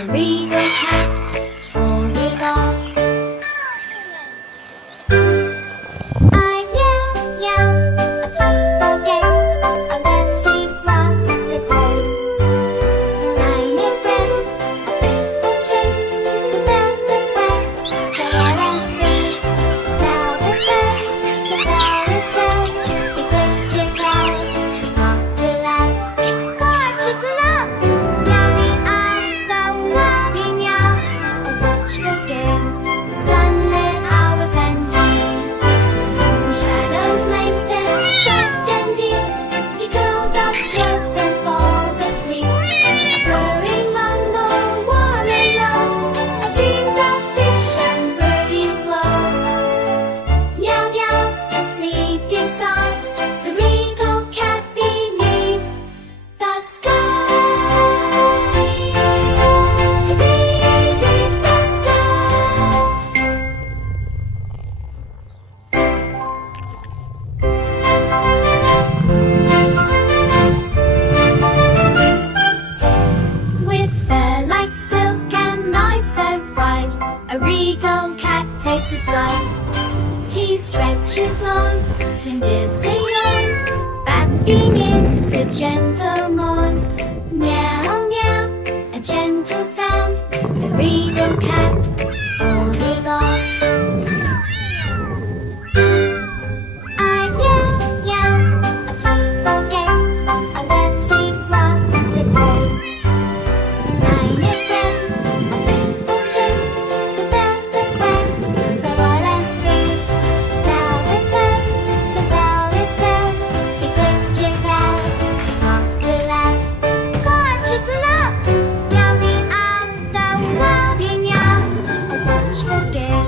The regal cat holding off. I meow meow, a playful guest, and then she was, I suppose. Tiny friend, a playful chase, the better friend, so I asked now the best, so far as well, because you tell, not to last. Gorgeous love, yummy eye, though laughing out, a watchful gaze, sunlit hours and dreams. The shadows lengthen, soft and deep, he curls up close and falls asleep. A purring rumble, warm and low, as streams of fish and birdies flow. Meow meow, asleep beside the regal cat beneath the sky. Beneath the sky. With fur like silk and eyes so bright, a regal cat takes a stride. He stretches long, then gives a yawn, basking in the gentle morn. Meow meow, a gentle sound, the regal cat holding on. I meow meow, a playful guest, and then she was, I suppose. Tiny friend, a playful chase, the better friend, so I asked me. Now the first, so tell it's fair, because you tell, not to last. Gorgeous love, yummy and the loving young, a watchful gaze.